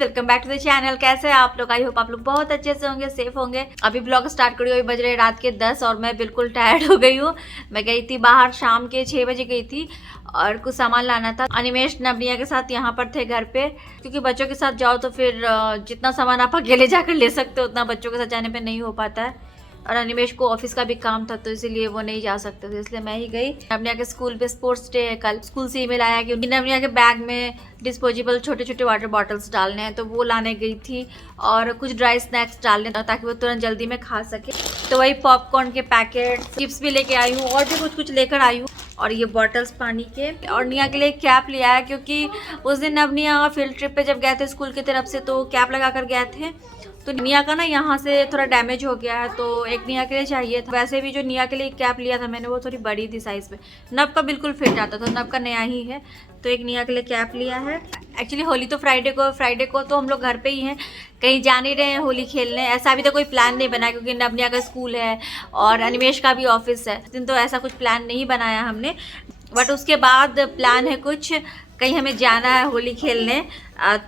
Welcome back to the channel. कैसे हैं आप लोग? आई होप आप लोग बहुत अच्छे से होंगे, सेफ होंगे। अभी ब्लॉग स्टार्ट करी हुई, बज रहे रात के 10 और मैं बिल्कुल टायर्ड हो गई हूँ। मैं गई थी बाहर, शाम के 6 बजे गई थी और कुछ सामान लाना था। अनिमेश नबनिया के साथ यहाँ पर थे घर पे, क्योंकि बच्चों के साथ जाओ तो फिर जितना सामान आप अकेले जाकर ले सकते हो उतना बच्चों के साथ जाने पर नहीं हो पाता है। और अनिमेश को ऑफिस का भी काम था तो इसीलिए वो नहीं जा सकते थे, इसलिए मैं ही गई। नबनिया के स्कूल पे स्पोर्ट्स डे है कल। स्कूल से ईमेल आया कि नबनिया के बैग में डिस्पोजेबल छोटे छोटे वाटर बॉटल्स डालने हैं, तो वो लाने गई थी और कुछ ड्राई स्नैक्स डालने ताकि वो तुरंत जल्दी में खा सके। तो वही पॉपकॉर्न के पैकेट, चिप्स भी लेके आई हूँ और भी कुछ कुछ लेकर आई हूँ। और ये बॉटल्स पानी के, और निया के लिए कैप लिया है क्योंकि उस दिन नबनिया फील्ड ट्रिप पे जब गए थे स्कूल की तरफ से तो कैप लगा कर गए थे। तो निया का ना यहाँ से थोड़ा डैमेज हो गया है, तो एक निया के लिए चाहिए था। वैसे भी जो निया के लिए कैप लिया था मैंने वो थोड़ी बड़ी थी साइज में, नब का बिल्कुल फिट आता था, नब का नया ही है। तो एक निया के लिए कैप लिया है। एक्चुअली होली तो फ्राइडे को तो हम लोग घर पे ही हैं, कहीं जा नहीं रहे हैं होली खेलने। ऐसा अभी तो कोई प्लान नहीं बना क्योंकि नबनिया का स्कूल है और अनिमेश का भी ऑफिस है, दिन तो ऐसा कुछ प्लान नहीं बनाया हमने। बट उसके बाद प्लान है कुछ, कहीं हमें जाना है होली खेलने।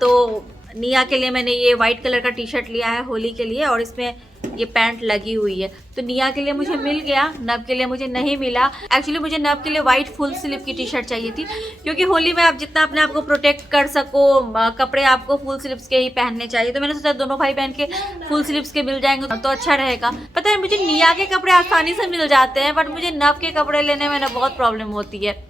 तो निया के लिए मैंने ये वाइट कलर का टी शर्ट लिया है होली के लिए और इसमें ये पैंट लगी हुई है। तो निया के लिए मुझे मिल गया, नब के लिए मुझे नहीं मिला। एक्चुअली मुझे नब के लिए वाइट फुल स्लीव की टी शर्ट चाहिए थी क्योंकि होली में आप जितना अपने आप को प्रोटेक्ट कर सको, कपड़े आपको फुल स्लीव्स के ही पहनने चाहिए। तो मैंने सोचा दोनों भाई बहन के फुल स्लीव्स के मिल जाएंगे तो अच्छा रहेगा। पता है मुझे निया के कपड़े आसानी से मिल जाते हैं बट मुझे नब के कपड़े लेने में ना बहुत प्रॉब्लम होती है।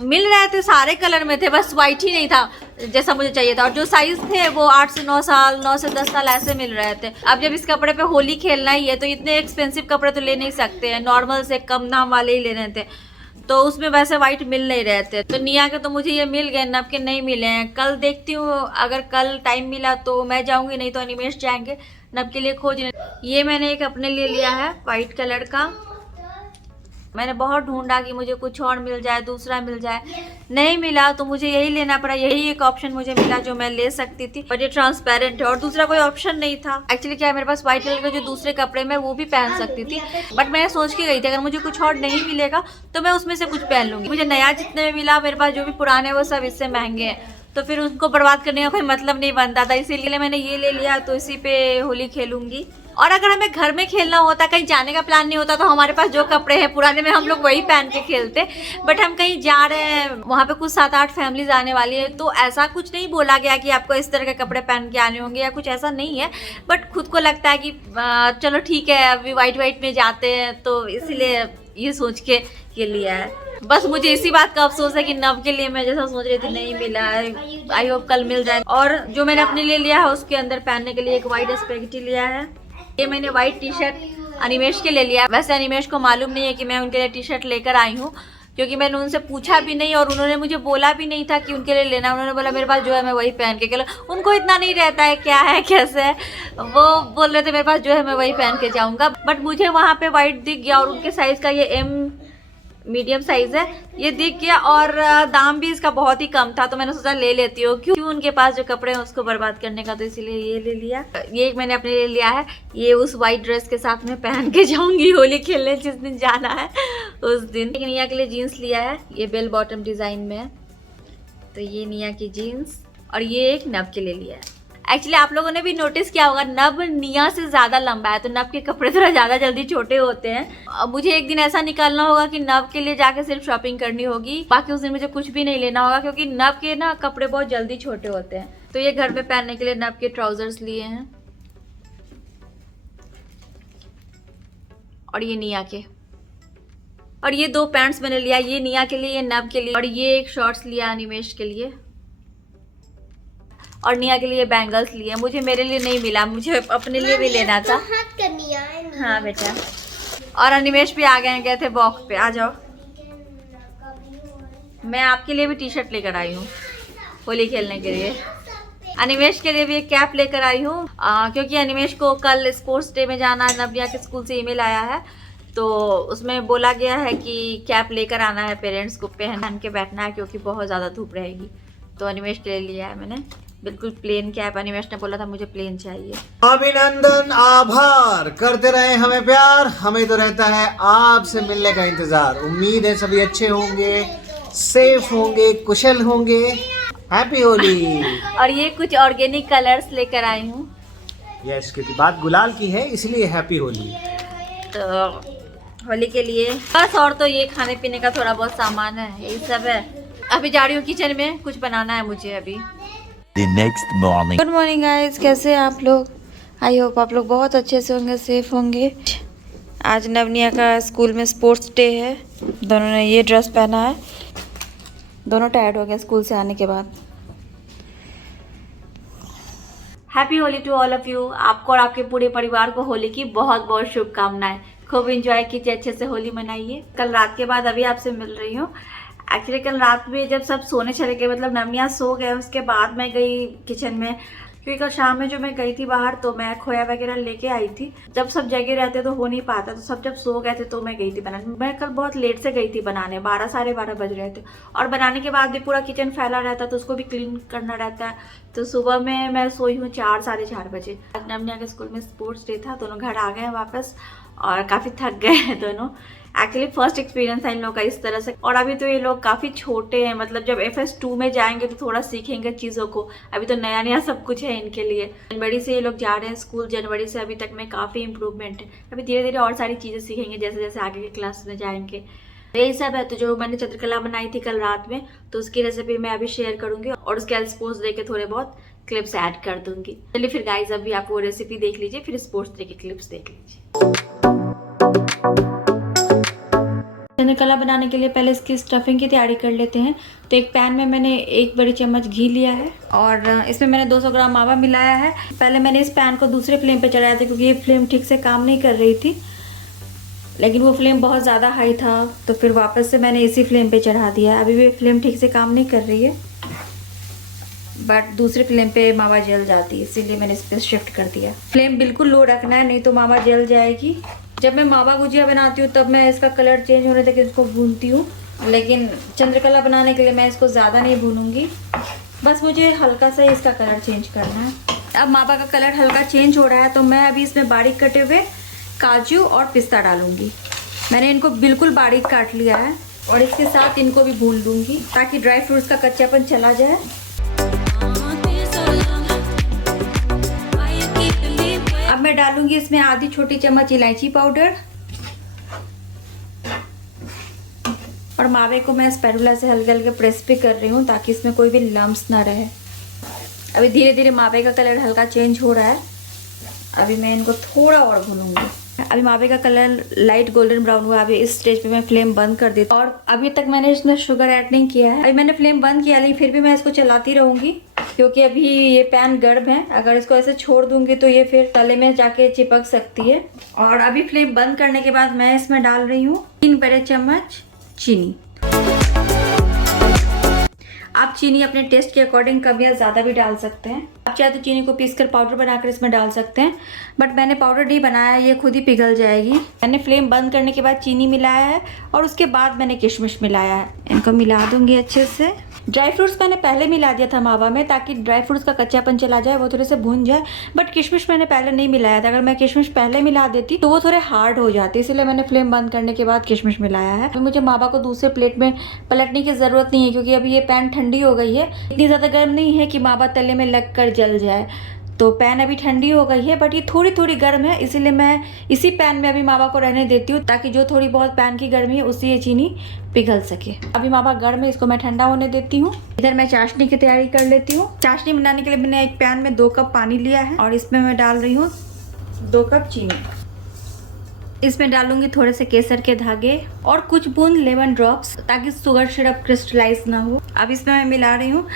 मिल रहे थे, सारे कलर में थे, बस वाइट ही नहीं था जैसा मुझे चाहिए था। और जो साइज थे वो 8 से 9 साल, 9 से 10 साल ऐसे मिल रहे थे। अब जब इस कपड़े पे होली खेलना ही है तो इतने एक्सपेंसिव कपड़े तो ले नहीं सकते हैं, नॉर्मल से कम दाम वाले ही लेने थे। तो उसमें वैसे वाइट मिल नहीं रहे थे। तो निया के तो मुझे ये मिल गए, नब के नहीं मिले हैं। कल देखती हूँ, अगर कल टाइम मिला तो मैं जाऊँगी, नहीं तो अनिमेश जाएंगे नब के लिए खोजने। ये मैंने एक अपने लिए लिया है वाइट कलर का। मैंने बहुत ढूंढा कि मुझे कुछ और मिल जाए, दूसरा मिल जाए, नहीं मिला तो मुझे यही लेना पड़ा। यही एक ऑप्शन मुझे मिला जो मैं ले सकती थी, बट ये ट्रांसपेरेंट है और दूसरा कोई ऑप्शन नहीं था। एक्चुअली क्या है, मेरे पास व्हाइट कलर के जो दूसरे कपड़े मैं वो भी पहन सकती थी, बट मैं सोच के गई थी अगर मुझे कुछ और नहीं मिलेगा तो मैं उसमें से कुछ पहन लूंगी। मुझे नया जितने में मिला, मेरे पास जो भी पुराने वो सब इससे महंगे हैं, तो फिर उनको बर्बाद करने का कोई मतलब नहीं बनता था, इसीलिए मैंने ये ले लिया। तो इसी पे होली खेलूंगी। और अगर हमें घर में खेलना होता, कहीं जाने का प्लान नहीं होता, तो हमारे पास जो कपड़े हैं पुराने में हम लोग वही पहन के खेलते। बट हम कहीं जा रहे हैं, वहाँ पे कुछ 7-8 फैमिलीज आने वाली है, तो ऐसा कुछ नहीं बोला गया कि आपको इस तरह के कपड़े पहन के आने होंगे या कुछ ऐसा नहीं है। बट खुद को लगता है कि चलो ठीक है, अभी वाइट में जाते हैं, तो इसीलिए ये सोच के ये लिया है। बस मुझे इसी बात का अफसोस है कि नब के लिए मैं जैसा सोच रही थी नहीं मिला है। आई होप कल मिल जाए। और जो मैंने अपने लिए लिया है उसके अंदर पहनने के लिए एक वाइट स्पेगेटी लिया है। ये मैंने वाइट टी शर्ट अनिमेश के लिए लिया है। वैसे अनिमेश को मालूम नहीं है कि मैं उनके लिए टी शर्ट लेकर आई हूँ, क्योंकि मैंने उनसे पूछा भी नहीं और उन्होंने मुझे बोला भी नहीं था कि उनके लिए लेना। उन्होंने बोला मेरे पास जो है मैं वही पहन के खेलूँ। उनको इतना नहीं रहता है क्या है कैसे है, वो बोल रहे थे मेरे पास जो है मैं वही पहन के जाऊँगा। बट मुझे वहाँ पे वाइट दिख गया और उनके साइज़ का ये मीडियम साइज है, ये दिख गया और दाम भी इसका बहुत ही कम था, तो मैंने सोचा ले लेती हूँ, क्यों उनके पास जो कपड़े हैं उसको बर्बाद करने का, तो इसीलिए ये ले लिया। ये मैंने अपने लिए लिया है, ये उस वाइट ड्रेस के साथ में पहन के जाऊंगी होली खेलने जिस दिन जाना है उस दिन। निया के लिए जीन्स लिया है, ये बेल बॉटम डिजाइन में है, तो ये निया की जीन्स। और ये एक नब के लिए लिया है। एक्चुअली आप लोगों ने भी नोटिस किया होगा, नब निया से ज़्यादा लंबा है, तो नब के कपड़े थोड़ा ज़्यादा जल्दी छोटे होते हैं। अब मुझे एक दिन ऐसा निकालना होगा कि नब के लिए जाके सिर्फ शॉपिंग करनी होगी, बाकी उस दिन मुझे कुछ भी नहीं लेना होगा, क्योंकि नब के ना कपड़े बहुत जल्दी छोटे होते हैं। तो ये घर पे पहनने के लिए नब के ट्राउजर्स लिए हैं और ये निया के। और ये 2 पैंट्स मैंने लिया, ये निया के लिए, ये नब के लिए। और ये एक शॉर्ट्स लिया अनिमेश के लिए और निया के लिए बैंगल्स लिए। मुझे मेरे लिए नहीं मिला, मुझे अपने लिए भी लेना था। हाँ बेटा। और अनिमेश भी आ गए थे वॉक पे। आ जाओ, मैं आपके लिए भी टी शर्ट लेकर आई हूँ होली खेलने के लिए। अनिमेश के लिए भी एक कैप लेकर आई हूँ, क्योंकि अनिमेश को कल स्पोर्ट्स डे में जाना है। नबनिया के स्कूल से ईमेल आया है, तो उसमें बोला गया है कि कैप लेकर आना है, पेरेंट्स को पहन के बैठना है क्योंकि बहुत ज़्यादा धूप रहेगी। तो अनिमेश के लिए लिया है मैंने बिल्कुल प्लेन कैप। अनिमेश ने बोला था मुझे प्लेन चाहिए। अभिनंदन, आभार। करते रहे हमें प्यार, हमें तो रहता है आपसे मिलने का इंतजार। उम्मीद है सभी अच्छे होंगे, सेफ होंगे, कुशल होंगे। हैप्पी होली। और ये कुछ ऑर्गेनिक कलर्स लेकर आई हूँ। यस, क्योंकि बात गुलाल की है इसलिए हैप्पी होली। तो होली के लिए बस, और तो ये खाने पीने का थोड़ा बहुत सामान है, यही सब है। अभी जा रही हूँ किचन में, कुछ बनाना है मुझे अभी। The next morning. Good morning guys, कैसे हैं आप लोग? आई होप आप लोग बहुत अच्छे से होंगे, सेफ होंगे। आज नवनिया का स्कूल में स्पोर्ट्स डे है। दोनों ने ये ड्रेस पहना है। दोनों टायर्ड हो गए स्कूल से आने के बाद। Happy Holi to all of you. आपको और आपके पूरे परिवार को होली की बहुत बहुत शुभकामनाएं। खूब एंजॉय कीजिए, अच्छे से होली मनाइए। कल रात के बाद अभी आपसे मिल रही हूँ। एक्चुअली कल रात में जब सब सोने चले गए, मतलब नवनिया सो गए, उसके बाद मैं गई किचन में, क्योंकि कल शाम में जो मैं गई थी बाहर तो मैं खोया वगैरह लेके आई थी। जब सब जगह रहते तो हो नहीं पाता, तो सब जब सो गए थे तो मैं गई थी बनाने। मैं कल बहुत लेट से गई थी बनाने, 12 साढ़े 12 बज रहे थे। और बनाने के बाद भी पूरा किचन फैला रहता तो उसको भी क्लीन करना रहता है। तो सुबह में मैं सोई हूँ 4 साढ़े 4 बजे। नवनिया के स्कूल में स्पोर्ट्स डे था, दोनों घर आ गए हैं वापस और काफ़ी थक गए हैं दोनों। एक्चुअली फर्स्ट एक्सपीरियंस है इन लोग का इस तरह से। और अभी तो ये लोग काफ़ी छोटे हैं, मतलब जब FS2 में जाएंगे तो थोड़ा सीखेंगे चीज़ों को। अभी तो नया नया सब कुछ है इनके लिए। जनवरी से ये लोग जा रहे हैं स्कूल, जनवरी से अभी तक में काफ़ी इंप्रूवमेंट है। अभी धीरे धीरे और सारी चीज़ें सीखेंगे जैसे जैसे आगे के क्लास में जाएंगे। यही सब है। तो जो मैंने चित्रकला बनाई थी कल रात में, तो उसकी रेसिपी मैं अभी शेयर करूँगी और उसके स्पोर्ट्स डे के थोड़े बहुत क्लिप्स ऐड कर दूँगी। चलिए फिर गाइज, अभी आप वो रेसिपी देख लीजिए, फिर स्पोर्ट्स डे के क्लिप्स देख लीजिए। चित्रकला बनाने के लिए पहले इसकी स्टफिंग की तैयारी कर लेते हैं। तो एक पैन में मैंने 1 बड़ी चम्मच घी लिया है और इसमें मैंने 200 ग्राम मावा मिलाया है। पहले मैंने इस पैन को दूसरे फ्लेम पे चढ़ाया था क्योंकि ये फ्लेम ठीक से काम नहीं कर रही थी, लेकिन वो फ्लेम बहुत ज़्यादा हाई था, तो फिर वापस से मैंने इसी फ्लेम पे चढ़ा दिया। अभी भी फ्लेम ठीक से काम नहीं कर रही है, बट दूसरे फ्लेम पे मावा जल जाती है, इसीलिए मैंने इस पर शिफ्ट कर दिया। फ्लेम बिल्कुल लो रखना है, नहीं तो मावा जल जाएगी। जब मैं मावा गुजिया बनाती हूँ तब मैं इसका कलर चेंज होने तक इसको भूनती हूँ, लेकिन चंद्रकला बनाने के लिए मैं इसको ज़्यादा नहीं भूनूंगी, बस मुझे हल्का सा इसका कलर चेंज करना है। अब मावा का कलर हल्का चेंज हो रहा है तो मैं अभी इसमें बारीक कटे हुए काजू और पिस्ता डालूंगी। मैंने इनको बिल्कुल बारीक काट लिया है और इसके साथ इनको भी भून लूँगी ताकि ड्राई फ्रूट्स का कच्चापन चला जाए। अब मैं डालूंगी इसमें आधी छोटी चम्मच इलायची पाउडर और मावे को मैं स्पैटुला से हल्के हल्के प्रेस भी कर रही हूँ ताकि इसमें कोई भी लम्स ना रहे। अभी धीरे धीरे मावे का कलर हल्का चेंज हो रहा है। अभी मैं इनको थोड़ा और भूनूंगी। अभी मावे का कलर लाइट गोल्डन ब्राउन हुआ। अभी इस स्टेज पे मैं फ्लेम बंद कर देती हूँ और अभी तक मैंने इसमें शुगर ऐड नहीं किया है। अभी मैंने फ्लेम बंद किया, लेकिन फिर भी मैं इसको चलाती रहूँगी क्योंकि अभी ये पैन गर्म है। अगर इसको ऐसे छोड़ दूंगी तो ये फिर तले में जाके चिपक सकती है। और अभी फ्लेम बंद करने के बाद मैं इसमें डाल रही हूँ 3 बड़े चम्मच चीनी। आप चीनी अपने टेस्ट के अकॉर्डिंग कम या ज़्यादा भी डाल सकते हैं। आप चाहे तो चीनी को पीसकर पाउडर बनाकर इसमें डाल सकते हैं, बट मैंने पाउडर नहीं बनाया, ये खुद ही पिघल जाएगी। मैंने फ्लेम बंद करने के बाद चीनी मिलाया है और उसके बाद मैंने किशमिश मिलाया है। इनको मिला दूंगी अच्छे से। ड्राई फ्रूट्स मैंने पहले मिला दिया था मावा में ताकि ड्राई फ्रूट्स का कच्चापन चला जाए, वो थोड़े से भून जाए, बट किशमिश मैंने पहले नहीं मिलाया था। अगर मैं किशमिश पहले मिला देती तो वो थोड़े हार्ड हो जाते, इसलिए मैंने फ्लेम बंद करने के बाद किशमिश मिलाया है। तो मुझे मावा को दूसरे प्लेट में पलटने की ज़रूरत नहीं है क्योंकि अभी ये पैन ठंडी हो गई है। इतनी ज़्यादा गर्म नहीं है कि मावा तले में लग कर जल जाए। तो पैन अभी ठंडी हो गई है, बट ये थोड़ी थोड़ी गर्म है, इसीलिए मैं इसी पैन में अभी मावा को रहने देती हूँ ताकि जो थोड़ी बहुत पैन की गर्मी है उससे ये चीनी पिघल सके। अभी मावा गर्म है, इसको मैं ठंडा होने देती हूँ। इधर मैं चाशनी की तैयारी कर लेती हूँ। चाशनी बनाने के लिए मैंने एक पैन में 2 कप पानी लिया है और इसमें मैं डाल रही हूँ 2 कप चीनी। इसमें डालूंगी थोड़े से केसर के धागे और कुछ बूंद लेमन ड्रॉप्स ताकि शुगर सिरप क्रिस्टलाइज ना हो। अब इसमें मैं मिला रही हूँ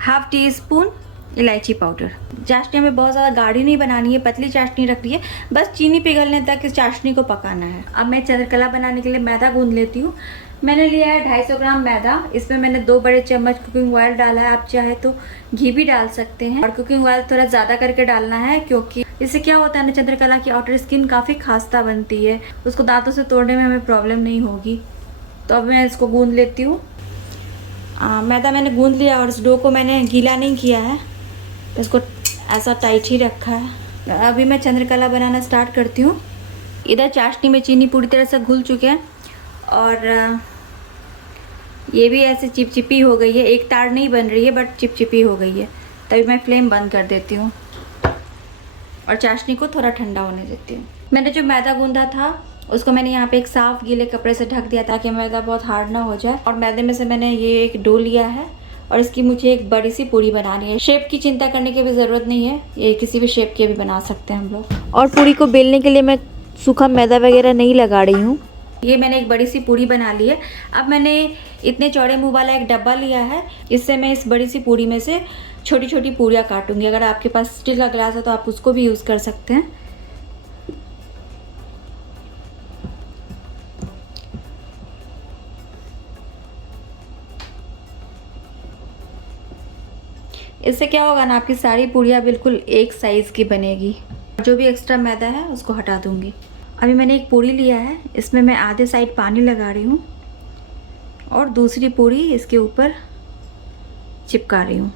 1/2 टीस्पून इलायची पाउडर। चाशनी हमें बहुत ज़्यादा गाढ़ी नहीं बनानी है, पतली चाशनी रखनी है, बस चीनी पिघलने तक इस चाशनी को पकाना है। अब मैं चंद्रकला बनाने के लिए मैदा गूंद लेती हूँ। मैंने लिया है 250 ग्राम मैदा। इसमें मैंने 2 बड़े चम्मच कुकिंग ऑयल डाला है। आप चाहे तो घी भी डाल सकते हैं और कुकिंग ऑयल थोड़ा ज़्यादा करके डालना है क्योंकि इससे क्या होता है ना, चंद्रकला की आउटर स्किन काफ़ी खास्ता बनती है, उसको दांतों से तोड़ने में हमें प्रॉब्लम नहीं होगी। तो अब मैं इसको गूंद लेती हूँ। मैदा मैंने गूंद लिया और इस डो को मैंने गीला नहीं किया है, तो इसको ऐसा टाइट ही रखा है। अभी मैं चंद्रकला बनाना स्टार्ट करती हूँ। इधर चाशनी में चीनी पूरी तरह से घुल चुके हैं और ये भी ऐसे चिपचिपी हो गई है, एक तार नहीं बन रही है बट चिपचिपी हो गई है। तभी मैं फ्लेम बंद कर देती हूँ और चाशनी को थोड़ा ठंडा होने देती हूँ। मैंने जो मैदा गूंदा था उसको मैंने यहाँ पे एक साफ गीले कपड़े से ढक दिया ताकि मैदा बहुत हार्ड ना हो जाए। और मैदे में से मैंने ये एक डो लिया है और इसकी मुझे एक बड़ी सी पूरी बनानी है। शेप की चिंता करने की भी ज़रूरत नहीं है, ये किसी भी शेप की भी बना सकते हैं हम लोग। और पूरी को बेलने के लिए मैं सूखा मैदा वगैरह नहीं लगा रही हूँ। ये मैंने एक बड़ी सी पूरी बना ली है। अब मैंने इतने चौड़े मुंह वाला एक डब्बा लिया है, इससे मैं इस बड़ी सी पूरी में से छोटी छोटी पूरियाँ काटूंगी। अगर आपके पास स्टील का ग्लास है तो आप उसको भी यूज़ कर सकते हैं। इससे क्या होगा ना, आपकी सारी पूरियाँ बिल्कुल एक साइज़ की बनेगी। जो भी एक्स्ट्रा मैदा है उसको हटा दूंगी। अभी मैंने एक पूरी लिया है, इसमें मैं आधे साइड पानी लगा रही हूँ और दूसरी पूरी इसके ऊपर चिपका रही हूँ।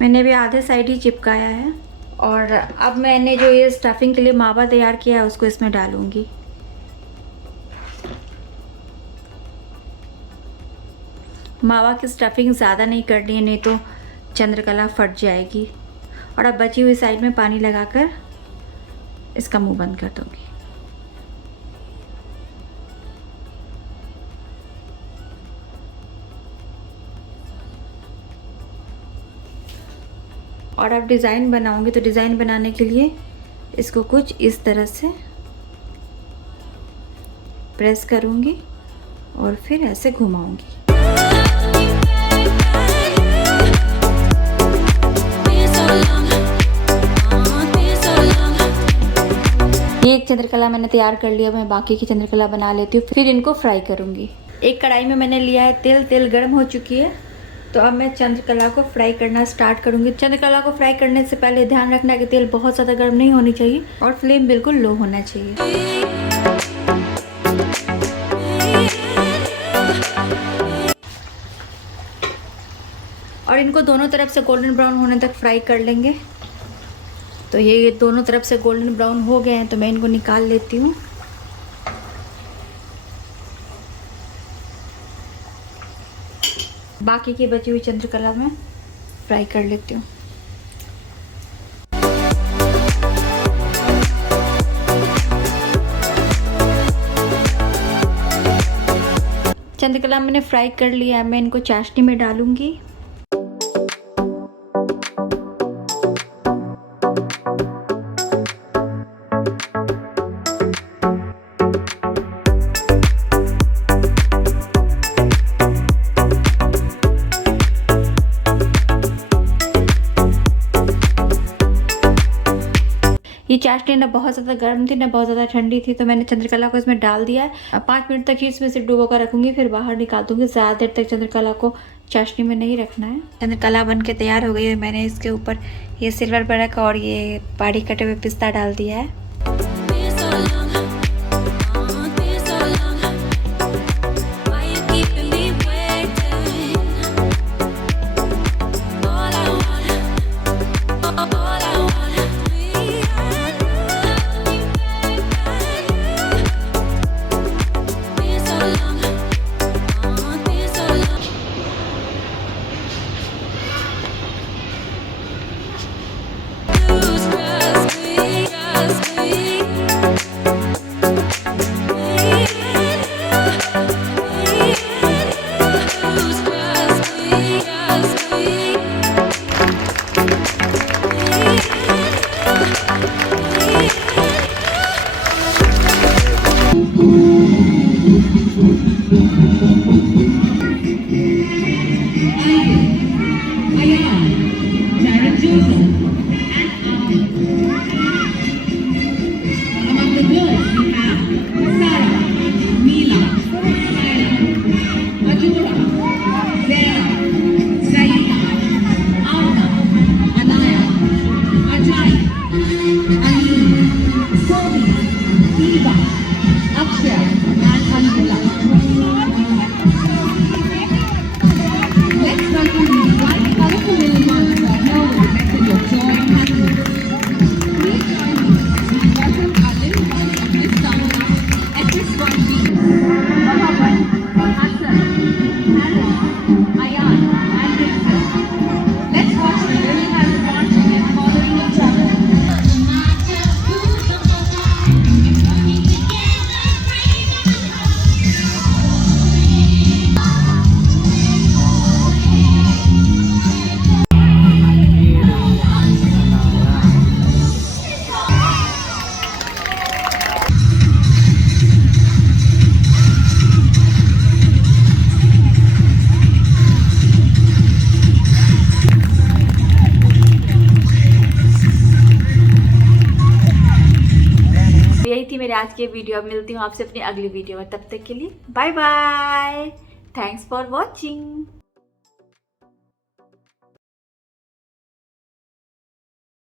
मैंने भी आधे साइड ही चिपकाया है। और अब मैंने जो ये स्टफिंग के लिए मावा तैयार किया है उसको इसमें डालूंगी। मावा की स्टफिंग ज़्यादा नहीं करनी है, नहीं तो चंद्रकला फट जाएगी। और अब बची हुई साइड में पानी लगाकर इसका मुंह बंद कर दूंगी। और अब डिज़ाइन बनाऊंगी, तो डिज़ाइन बनाने के लिए इसको कुछ इस तरह से प्रेस करूंगी और फिर ऐसे घुमाऊंगी। ये एक चंद्रकला मैंने तैयार कर लिया, मैं बाकी की चंद्रकला बना लेती हूँ, फिर इनको फ्राई करूँगी। एक कढ़ाई में मैंने लिया है तेल, तेल गर्म हो चुकी है, तो अब मैं चंद्रकला को फ्राई करना स्टार्ट करूँगी। चंद्रकला को फ्राई करने से पहले ध्यान रखना कि तेल बहुत ज़्यादा गर्म नहीं होनी चाहिए और फ्लेम बिल्कुल लो होना चाहिए। और इनको दोनों तरफ से गोल्डन ब्राउन होने तक फ्राई कर लेंगे। तो ये दोनों तरफ से गोल्डन ब्राउन हो गए हैं, तो मैं इनको निकाल लेती हूँ। बाकी की बची हुई चंद्रकला में फ्राई कर लेती हूँ। चंद्रकला मैंने फ्राई कर लिया है, मैं इनको चाशनी में डालूंगी। ये चाशनी ना बहुत ज़्यादा गर्म थी ना बहुत ज़्यादा ठंडी थी, तो मैंने चंद्रकला को इसमें डाल दिया है। अब 5 मिनट तक ही इसमें से डुबो कर रखूँगी, फिर बाहर निकाल दूँगी। ज़्यादा देर तक चंद्रकला को चाशनी में नहीं रखना है। चंद्रकला बन के तैयार हो गई है। मैंने इसके ऊपर ये सिल्वर बरक और ये बारीक कटे हुए पिस्ता डाल दिया है। आज की वीडियो। मिलती हूँ आपसे अपनी अगली वीडियो में, तब तक के लिए bye bye. Thanks for watching.